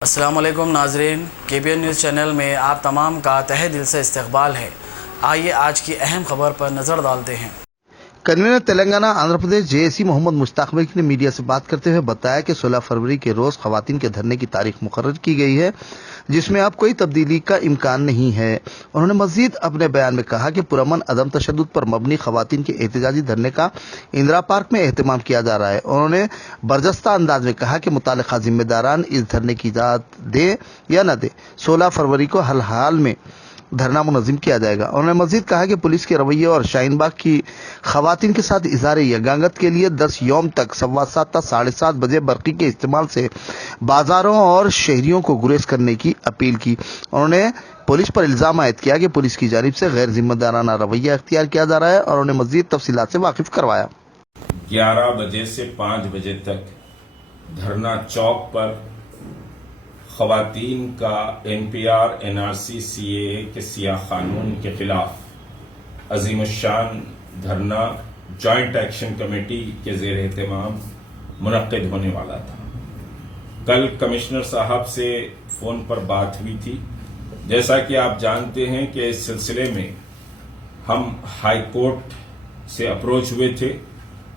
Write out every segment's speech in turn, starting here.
السلام علیکم ناظرین، KPN نیوز چینل میں آپ تمام کا تہہ دل سے استقبال ہے۔ آئیے آج کی اہم خبر پر نظر ڈالتے ہیں۔ کنوینر تلنگانہ آندھرا پردیش JAC محمد مشتاق ملک نے میڈیا سے بات کرتے ہوئے بتایا کہ 16 فروری کے روز خواتین کے دھرنے کی تاریخ مقرر کی گئی ہے، جس میں اب کوئی تبدیلی کا امکان نہیں ہے۔ انہوں نے مزید اپنے بیان میں کہا کہ پرامن عدم تشدد پر مبنی خواتین کے احتجاجی دھرنے کا اندرا پارک میں اہتمام کیا جا رہا ہے۔ انہوں نے برجستہ انداز میں کہا کہ متعلقہ ذمہ داران اس دھرنے کی اجازت دیں یا نہ دیں، 16 فروری کو ہر حال میں دھرنا منظم کیا جائے گا۔ انہوں نے مزید کہا کہ پولیس کے رویے اور شاہین باغ کی خواتین کے ساتھ اظہار یگانگت کے لیے 10 یوم تک 7:15 تا 7:30 بجے برقی کے استعمال سے بازاروں اور شہریوں کو گریز کرنے کی اپیل کی۔ انہوں نے پولیس پر الزام عائد کیا کہ پولیس کی جانب سے غیر ذمہ دارانہ رویہ اختیار کیا جا رہا ہے، اور انہیں مزید تفصیلات سے واقف کروایا۔ 11 بجے سے 5 بجے تک دھرنا چوک پر خواتین کا NPR NRC CAA کے سیاہ قانون کے خلاف عظیم الشان دھرنا جوائنٹ ایکشن کمیٹی کے زیر اہتمام منعقد ہونے والا تھا۔ کل کمشنر صاحب سے فون پر بات ہوئی تھی۔ جیسا کہ آپ جانتے ہیں کہ اس سلسلے میں ہم ہائی کورٹ سے اپروچ ہوئے تھے۔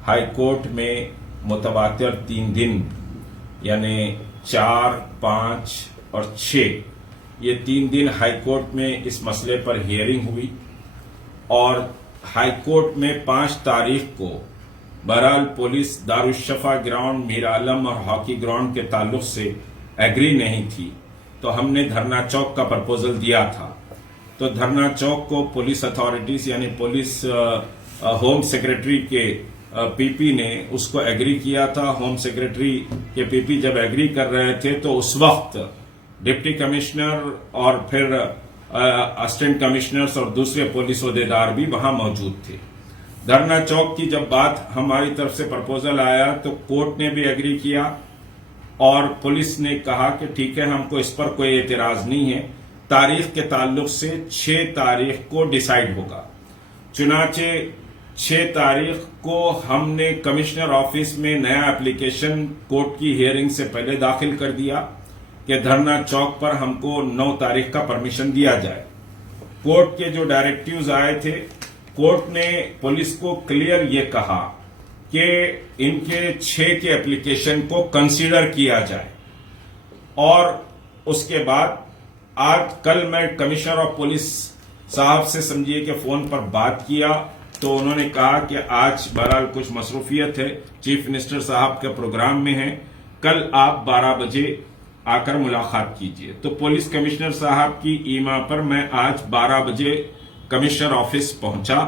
ہائی کورٹ میں متواتر 3 دن یعنی 4، 5 اور 6 یہ 3 دن ہائی کورٹ میں اس مسئلے پر ہیئرنگ ہوئی، اور ہائی کورٹ میں 5 تاریخ کو بہرحال پولیس دارالشفا گراؤنڈ، میر عالم اور ہاکی گراؤنڈ کے تعلق سے ایگری نہیں تھی، تو ہم نے دھرنا چوک کا پرپوزل دیا تھا۔ تو دھرنا چوک کو پولیس اتھارٹیز یعنی پولیس ہوم سیکرٹری کے PP نے اس کو ایگری کیا تھا۔ ہوم سیکرٹری کے PP جب ایگری کر رہے تھے تو اس وقت ڈپٹی کمشنر اور پھر اسسٹنٹ کمشنرز اور دوسرے پولیس عہدیدار بھی وہاں موجود تھے۔ دھرنا چوک کی جب بات ہماری طرف سے پرپوزل آیا تو کورٹ نے بھی ایگری کیا، اور پولیس نے کہا کہ ٹھیک ہے، ہم کو اس پر کوئی اعتراض نہیں ہے۔ تاریخ کے تعلق سے 6 تاریخ کو ڈیسائیڈ ہوگا۔ چنانچہ 6 تاریخ کو ہم نے کمشنر آفس میں نیا اپلیکیشن کورٹ کی ہیئرنگ سے پہلے داخل کر دیا کہ دھرنا چوک پر ہم کو 9 تاریخ کا پرمیشن دیا جائے۔ کورٹ کے جو ڈائریکٹیوز آئے تھے، کورٹ نے پولیس کو کلیئر یہ کہا کہ ان کے 6 کے اپلیکیشن کو کنسیڈر کیا جائے، اور اس کے بعد کل میں کمشنر آف پولیس صاحب سے سمجھیے کہ فون پر بات کیا، تو انہوں نے کہا کہ آج بہرحال کچھ مصروفیت ہے، چیف منسٹر صاحب کے پروگرام میں ہے، کل آپ 12 بجے آ کر ملاقات کیجئے۔ تو پولیس کمشنر صاحب کی ایما پر میں آج 12 بجے کمشنر آفس پہنچا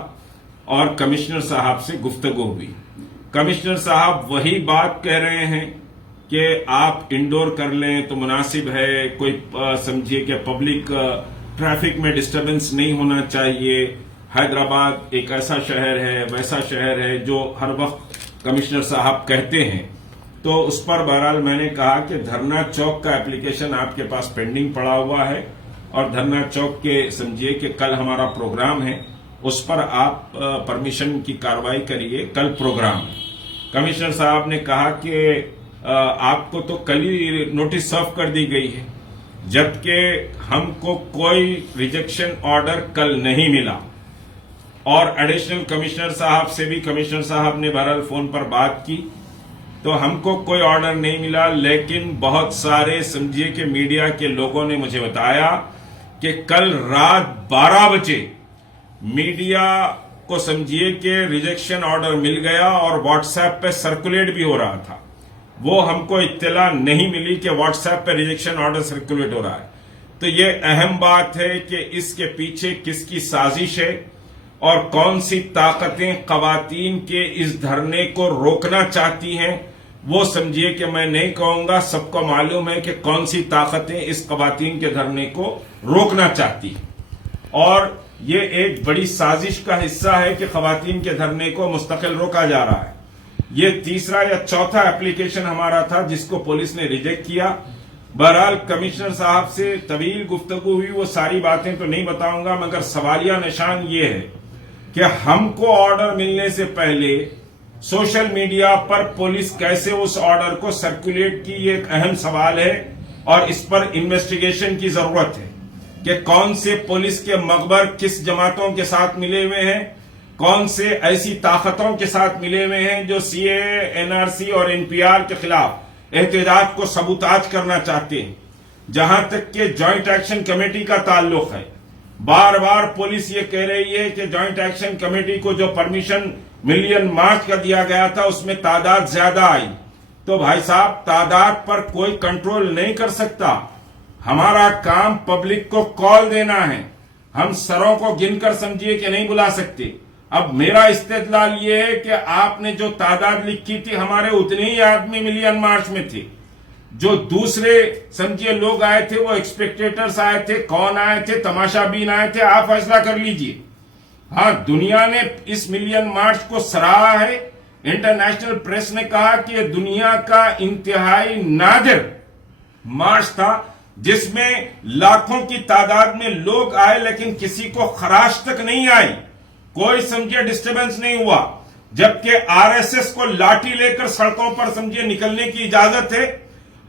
اور کمشنر صاحب سے گفتگو ہوئی۔ کمشنر صاحب وہی بات کہہ رہے ہیں کہ آپ انڈور کر لیں تو مناسب ہے، کوئی سمجھیے کہ پبلک ٹریفک میں ڈسٹربنس نہیں ہونا چاہیے۔ حیدرآباد ایک ایسا شہر ہے، ویسا شہر ہے جو ہر وقت کمشنر صاحب کہتے ہیں۔ تو اس پر بہرحال میں نے کہا کہ دھرنا چوک کا اپلیکیشن آپ کے پاس پینڈنگ پڑا ہوا ہے، اور دھرنا چوک کے سمجھیے کہ کل ہمارا پروگرام ہے، اس پر آپ پرمیشن کی کارروائی کریے، کل پروگرام ہے۔ کمشنر صاحب نے کہا کہ آپ کو تو کل ہی نوٹس سرو کر دی گئی ہے، جبکہ ہم کو کوئی ریجیکشن آرڈر کل نہیں ملا، اور ایڈیشنل کمشنر صاحب سے بھی کمشنر صاحب نے بہرحال فون پر بات کی، تو ہم کو کوئی آرڈر نہیں ملا۔ لیکن بہت سارے سمجھیے کہ میڈیا کے لوگوں نے مجھے بتایا کہ کل رات 12 بجے میڈیا کو سمجھیے کہ ریجیکشن آرڈر مل گیا، اور واٹس ایپ پہ سرکولیٹ بھی ہو رہا تھا۔ وہ ہم کو اطلاع نہیں ملی کہ واٹس ایپ پہ ریجیکشن آرڈر سرکولیٹ ہو رہا ہے۔ تو یہ اہم بات ہے کہ اس کے پیچھے کس کی سازش ہے، اور کون سی طاقتیں خواتین کے اس دھرنے کو روکنا چاہتی ہیں، وہ سمجھیے کہ میں نہیں کہوں گا، سب کو معلوم ہے کہ کون سی طاقتیں اس خواتین کے دھرنے کو روکنا چاہتی ہیں، اور یہ ایک بڑی سازش کا حصہ ہے کہ خواتین کے دھرنے کو مستقل روکا جا رہا ہے۔ یہ تیسرا یا چوتھا اپلیکیشن ہمارا تھا جس کو پولیس نے ریجیکٹ کیا۔ بہرحال کمشنر صاحب سے طویل گفتگو ہوئی، وہ ساری باتیں تو نہیں بتاؤں گا، مگر سوالیہ نشان یہ ہے کہ ہم کو آرڈر ملنے سے پہلے سوشل میڈیا پر پولیس کیسے اس آرڈر کو سرکولیٹ کی، یہ ایک اہم سوال ہے۔ اور اس پر انویسٹیگیشن کی ضرورت ہے کہ کون سے پولیس کے مخبر کس جماعتوں کے ساتھ ملے ہوئے ہیں، کون سے ایسی طاقتوں کے ساتھ ملے ہوئے ہیں جو سی اے اے، این آر سی اور این پی آر کے خلاف احتجاج کو سبوتاج کرنا چاہتے ہیں۔ جہاں تک کہ جوائنٹ ایکشن کمیٹی کا تعلق ہے، بار بار پولیس یہ کہہ رہی ہے کہ جوائنٹ ایکشن کمیٹی کو جو پرمیشن ملین مارچ کا دیا گیا تھا اس میں تعداد زیادہ آئی، تو بھائی صاحب تعداد پر کوئی کنٹرول نہیں کر سکتا۔ ہمارا کام پبلک کو کال دینا ہے، ہم سروں کو گن کر سمجھیے کہ نہیں بلا سکتے۔ اب میرا استدلال یہ ہے کہ آپ نے جو تعداد لکھی تھی ہمارے اتنے ہی آدمی ملین مارچ میں تھے، جو دوسرے سمجھیے لوگ آئے تھے وہ ایکسپیکٹیٹرز آئے تھے، کون آئے تھے، تماشا بین آئے تھے، آپ فیصلہ کر لیجئے۔ ہاں دنیا نے اس ملین مارچ کو سراہا ہے، انٹرنیشنل پریس نے کہا کہ یہ دنیا کا انتہائی نادر مارچ تھا جس میں لاکھوں کی تعداد میں لوگ آئے لیکن کسی کو خراش تک نہیں آئی، کوئی سمجھے ڈسٹربنس نہیں ہوا، جبکہ آر ایس ایس کو لاٹھی لے کر سڑکوں پر سمجھے نکلنے کی اجازت ہے،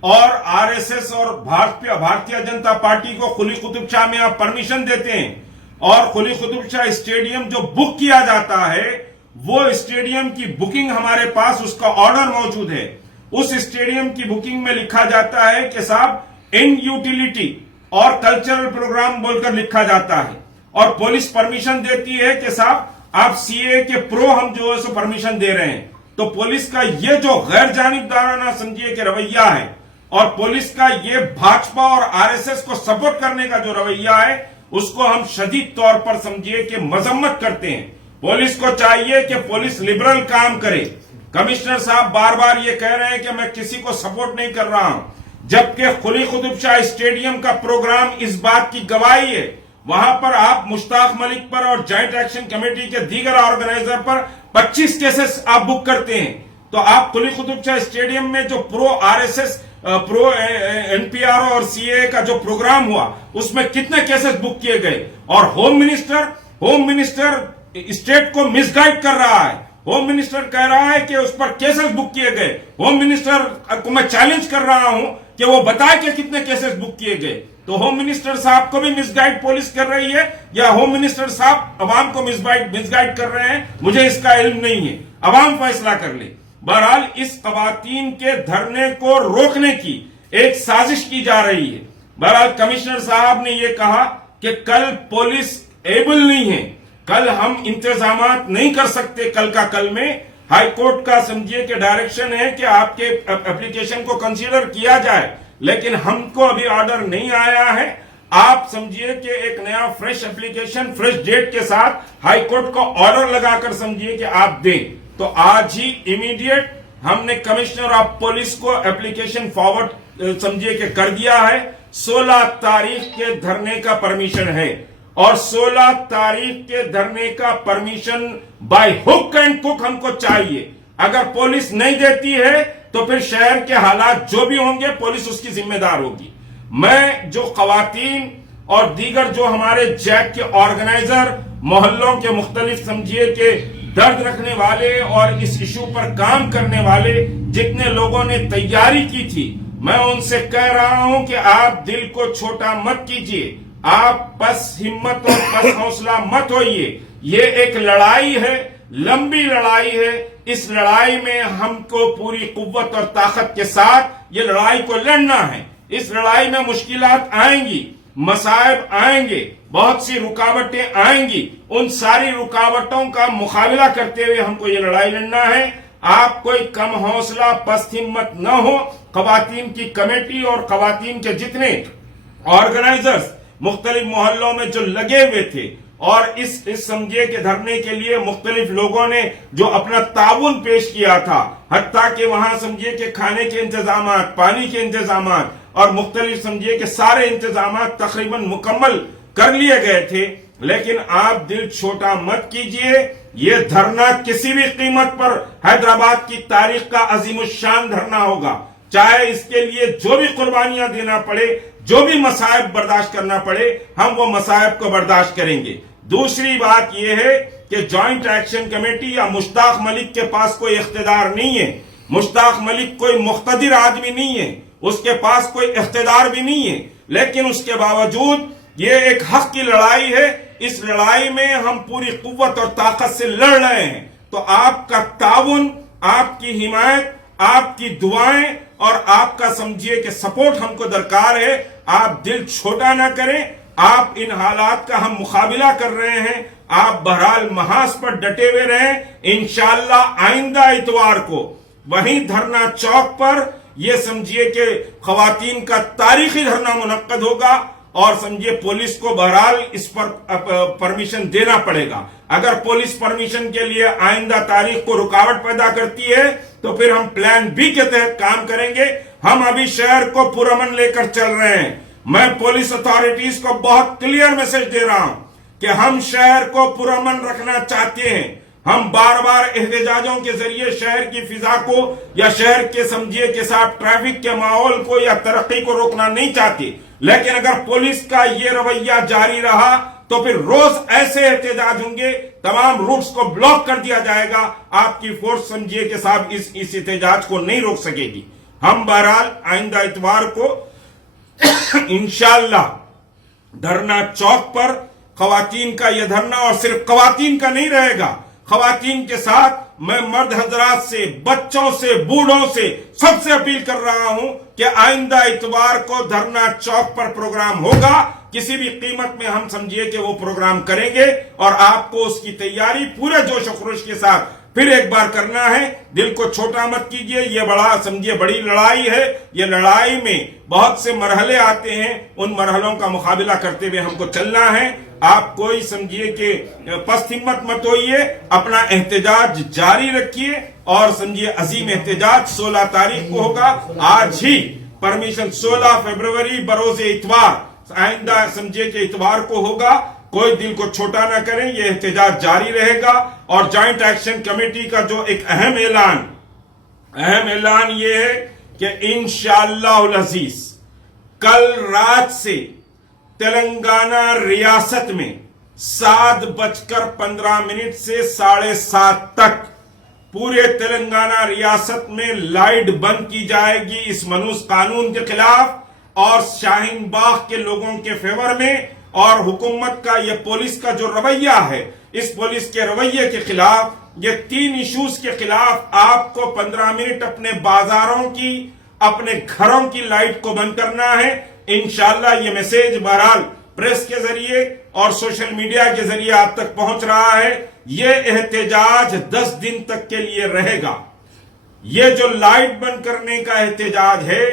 اور آر ایس ایس اور بھارتیہ جنتا پارٹی کو قلی قطب شاہ میں آپ پرمیشن دیتے ہیں، اور قلی قطب شاہ اسٹیڈیم جو بک کیا جاتا ہے وہ اسٹیڈیم کی بکنگ ہمارے پاس اس کا آرڈر موجود ہے۔ اس اسٹیڈیم کی بکنگ میں لکھا جاتا ہے کہ صاحب ان یوٹیلیٹی اور کلچرل پروگرام بول کر لکھا جاتا ہے، اور پولیس پرمیشن دیتی ہے کہ صاحب آپ سی اے کے پرو ہم جو ہے سو پرمیشن دے رہے ہیں۔ تو پولیس کا یہ جو غیر جانبدارانہ سمجھیے کہ رویہ ہے، اور پولیس کا یہ بھاجپا اور آر ایس ایس کو سپورٹ کرنے کا جو رویہ ہے، اس کو ہم شدید طور پر سمجھیے کہ مذمت کرتے ہیں۔ پولیس کو چاہیے کہ پولیس لبرل کام کرے۔ کمشنر صاحب بار بار یہ کہہ رہے ہیں کہ میں کسی کو سپورٹ نہیں کر رہا ہوں، جبکہ قلی قطب شاہ اسٹیڈیم کا پروگرام اس بات کی گواہی ہے۔ وہاں پر آپ مشتاق ملک پر اور جوائنٹ ایکشن کمیٹی کے دیگر آرگنائزر پر 25 کیسز آپ بک کرتے ہیں، تو آپ قلی قطب شاہ اسٹیڈیم میں جو پرو آر ایس ایس، پرو این پی آر اور سی اے کا جو پروگرام ہوا اس میں کتنے کیسز بک کیے گئے؟ اور ہوم منسٹر اسٹیٹ کو مس گائیڈ کر رہا ہے۔ ہوم منسٹر کہہ رہا ہے کہ اس پر کیسز بک کیے گئے۔ ہوم منسٹر کو میں چیلنج کر رہا ہوں کہ وہ بتائے کہ کتنے کیسز بک کیے گئے۔ تو ہوم منسٹر صاحب کو بھی مس گائیڈ پولیس کر رہی ہے، یا ہوم منسٹر صاحب عوام کو مس گائیڈ کر رہے ہیں؟ مجھے اس کا علم نہیں ہے، عوام فیصلہ کر لے۔ بہرحال اس خواتین کے دھرنے کو روکنے کی ایک سازش کی جا رہی ہے۔ بہرحال کمشنر صاحب نے یہ کہا کہ کل پولیس ایبل نہیں ہے، کل ہم انتظامات نہیں کر سکتے، کل کا کل میں ہائی کورٹ کا سمجھیے کہ ڈائریکشن ہے کہ آپ کے اپلیکیشن کو کنسیڈر کیا جائے، لیکن ہم کو ابھی آرڈر نہیں آیا ہے۔ آپ سمجھیے کہ ایک نیا فریش اپلیکیشن فریش ڈیٹ کے ساتھ ہائی کورٹ کو آرڈر لگا کر سمجھیے کہ آپ دیں، تو آج ہی امیڈیٹ ہم نے کمشنر آف پولیس کو اپلیکیشن فارورڈ سمجھیے کہ کر دیا ہے۔ 16 تاریخ کے دھرنے کا پرمیشن ہے، اور 16 تاریخ کے دھرنے کا پرمیشن بائی ہک اینڈ کک ہم کو چاہیے۔ اگر پولیس نہیں دیتی ہے تو پھر شہر کے حالات جو بھی ہوں گے پولیس اس کی ذمہ دار ہوگی۔ میں جو خواتین اور دیگر جو ہمارے جیک کے آرگنائزر، محلوں کے مختلف سمجھیے کہ درد رکھنے والے اور اس ایشو پر کام کرنے والے جتنے لوگوں نے تیاری کی تھی، میں ان سے کہہ رہا ہوں کہ آپ دل کو چھوٹا مت کیجیے، آپ بس ہمت اور بس حوصلہ مت ہوئیے۔ یہ ایک لڑائی ہے، لمبی لڑائی ہے، اس لڑائی میں ہم کو پوری قوت اور طاقت کے ساتھ یہ لڑائی کو لڑنا ہے۔ اس لڑائی میں مشکلات آئیں گی، مصائب آئیں گے، بہت سی رکاوٹیں آئیں گی، ان ساری رکاوٹوں کا مقابلہ کرتے ہوئے ہم کو یہ لڑائی لڑنا ہے۔ آپ کوئی کم حوصلہ پست ہمت نہ ہو۔ خواتین کی کمیٹی اور خواتین کے جتنے آرگنائزرز مختلف محلوں میں جو لگے ہوئے تھے اور اس سمجھے کے دھرنے کے لیے مختلف لوگوں نے جو اپنا تعاون پیش کیا تھا، حتیٰ کہ وہاں سمجھے کہ کھانے کے انتظامات، پانی کے انتظامات اور مختلف سمجھے کہ سارے انتظامات تقریباً مکمل کر لیے گئے تھے، لیکن آپ دل چھوٹا مت کیجئے۔ یہ دھرنا کسی بھی قیمت پر حیدرآباد کی تاریخ کا عظیم الشان دھرنا ہوگا، چاہے اس کے لیے جو بھی قربانیاں دینا پڑے، جو بھی مصائب برداشت کرنا پڑے، ہم وہ مصائب کو برداشت کریں گے۔ دوسری بات یہ ہے کہ جوائنٹ ایکشن کمیٹی یا مشتاق ملک کے پاس کوئی اقتدار نہیں ہے۔ مشتاق ملک کوئی مقتدر آدمی نہیں ہے، اس کے پاس کوئی اقتدار بھی نہیں ہے، لیکن اس کے باوجود یہ ایک حق کی لڑائی ہے، اس لڑائی میں ہم پوری قوت اور طاقت سے لڑ رہے ہیں۔ تو آپ کا تعاون، آپ کی حمایت، آپ کی دعائیں اور آپ کا سمجھیے کہ سپورٹ ہم کو درکار ہے۔ آپ دل چھوٹا نہ کریں، آپ ان حالات کا ہم مقابلہ کر رہے ہیں، آپ بہرحال محاذ پر ڈٹے ہوئے رہیں۔ انشاءاللہ آئندہ اتوار کو وہیں دھرنا چوک پر یہ سمجھیے کہ خواتین کا تاریخی دھرنا منعقد ہوگا، اور سمجھیے پولیس کو بہرحال اس پر پرمیشن دینا پڑے گا۔ اگر پولیس پرمیشن کے لیے آئندہ تاریخ کو رکاوٹ پیدا کرتی ہے تو پھر ہم پلان بی کے تحت کام کریں گے۔ ہم ابھی شہر کو پرامن لے کر چل رہے ہیں۔ میں پولیس اتھارٹیز کو بہت کلیئر میسج دے رہا ہوں کہ ہم شہر کو پرامن رکھنا چاہتے ہیں۔ ہم بار بار احتجاجوں کے ذریعے شہر کی فضا کو یا شہر کے سمجھیے کے ساتھ ٹریفک کے ماحول کو یا ترقی کو روکنا نہیں چاہتے، لیکن اگر پولیس کا یہ رویہ جاری رہا تو پھر روز ایسے احتجاج ہوں گے، تمام روٹس کو بلاک کر دیا جائے گا۔ آپ کی فورس سمجھیے کہ صاحب اس احتجاج کو نہیں روک سکے گی۔ ہم بہرحال آئندہ اتوار کو انشاءاللہ دھرنا چوک پر خواتین کا یہ دھرنا، اور صرف خواتین کا نہیں رہے گا، خواتین کے ساتھ میں مرد حضرات سے، بچوں سے، بوڑھوں سے، سب سے اپیل کر رہا ہوں کہ آئندہ اتوار کو دھرنا چوک پر پروگرام ہوگا۔ کسی بھی قیمت میں ہم سمجھیے کہ وہ پروگرام کریں گے، اور آپ کو اس کی تیاری پورے جوش و خروش کے ساتھ پھر ایک بار کرنا ہے۔ دل کو چھوٹا مت کیجئے، یہ بڑا سمجھیے بڑی لڑائی ہے۔ یہ لڑائی میں بہت سے مرحلے آتے ہیں، ان مرحلوں کا مقابلہ کرتے ہوئے ہم کو چلنا ہے۔ آپ کوئی سمجھیے کہ پست ہمت مت ہوئیے، اپنا احتجاج جاری رکھیے، اور سمجھیے عظیم احتجاج 16 تاریخ کو ہوگا۔ آج ہی پرمیشن 16 فروری بروز اتوار، آئندہ سمجھیے کہ اتوار کو ہوگا۔ کوئی دل کو چھوٹا نہ کریں، یہ احتجاج جاری رہے گا۔ اور جوائنٹ ایکشن کمیٹی کا جو ایک اہم اعلان یہ ہے کہ انشاءاللہ العزیز کل رات سے تلنگانہ ریاست میں 7:15 سے 7:30 تک پورے تلنگانہ ریاست میں لائٹ بند کی جائے گی اس منحوس قانون کے خلاف، اور شاہین باغ کے لوگوں کے فیور میں، اور حکومت کا یہ پولیس کا جو رویہ ہے، اس پولیس کے رویے کے خلاف، یہ 3 ایشوز کے خلاف آپ کو 15 منٹ اپنے بازاروں کی، اپنے گھروں کی لائٹ کو بند کرنا ہے۔ انشاءاللہ یہ میسیج بہرحال پریس کے ذریعے اور سوشل میڈیا کے ذریعے آپ تک پہنچ رہا ہے۔ یہ احتجاج 10 دن تک کے لیے رہے گا۔ یہ جو لائٹ بند کرنے کا احتجاج ہے،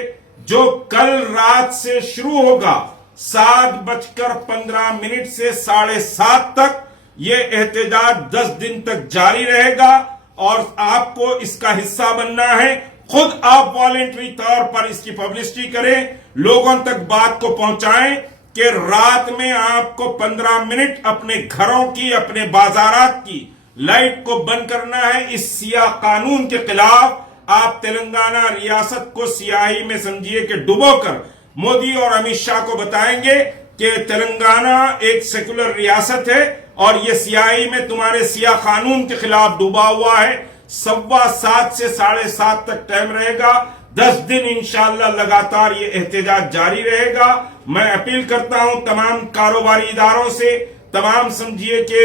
جو کل رات سے شروع ہوگا 7:15 سے 7:30 تک، یہ احتجاج 10 دن تک جاری رہے گا، اور آپ کو اس کا حصہ بننا ہے۔ خود آپ والنٹری طور پر اس کی پبلسٹی کریں، لوگوں تک بات کو پہنچائیں کہ رات میں آپ کو 15 منٹ اپنے گھروں کی، اپنے بازارات کی لائٹ کو بند کرنا ہے۔ اس سیاہ قانون کے خلاف آپ تلنگانہ ریاست کو سیاہی میں سمجھیے کہ ڈبو کر مودی اور امت شاہ کو بتائیں گے کہ تلنگانہ ایک سیکولر ریاست ہے، اور یہ سیاہی میں تمہارے سیاہ قانون کے خلاف ڈوبا ہوا ہے۔ 7:15 سے 7:30 تک ٹائم رہے گا۔ 10 دن انشاءاللہ لگاتار یہ احتجاج جاری رہے گا۔ میں اپیل کرتا ہوں تمام کاروباری اداروں سے، تمام سمجھیے کہ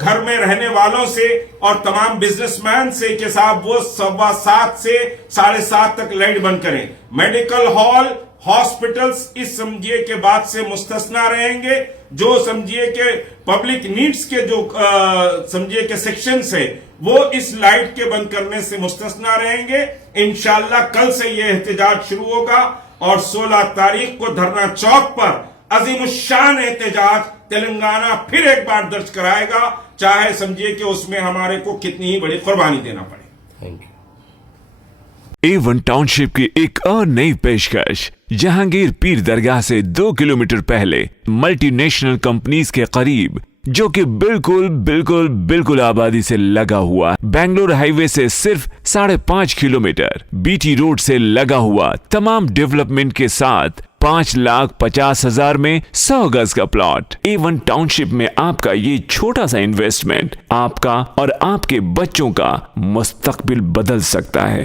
گھر میں رہنے والوں سے، اور تمام بزنس مین سے کہ صاحب وہ 7:15 سے 7:30 تک لائٹ بند کریں۔ میڈیکل ہال، ہاسپٹلز اس سمجھیے کے بات سے مستثنا رہیں گے۔ جو سمجھیے کہ پبلک نیڈز کے جو سمجھیے کہ سیکشنز ہیں، وہ اس لائٹ کے بند کرنے سے مستثنا رہیں گے۔ انشاءاللہ کل سے یہ احتجاج شروع ہوگا، اور 16 تاریخ کو دھرنا چوک پر عظیم الشان احتجاج تلنگانہ پھر ایک بار درج کرائے گا، چاہے سمجھیے کہ اس میں ہمارے کو کتنی ہی بڑی قربانی دینا پڑے۔ A1 ٹاؤن شپ کی ایک اور نئی پیشکش، جہانگیر پیر درگاہ سے 2 کلومیٹر پہلے ملٹی نیشنل کمپنیز کے قریب، جو کہ بالکل آبادی سے لگا ہوا، بنگلور ہائی وے سے صرف 5.5 کلومیٹر، BT روڈ سے لگا ہوا، تمام ڈیولپمنٹ کے ساتھ 5,50,000 میں 100 گز کا پلاٹ۔ A1 ٹاؤن شپ میں آپ کا یہ چھوٹا سا انویسٹمنٹ آپ کا اور آپ کے بچوں کا مستقبل بدل سکتا ہے۔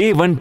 A1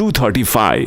235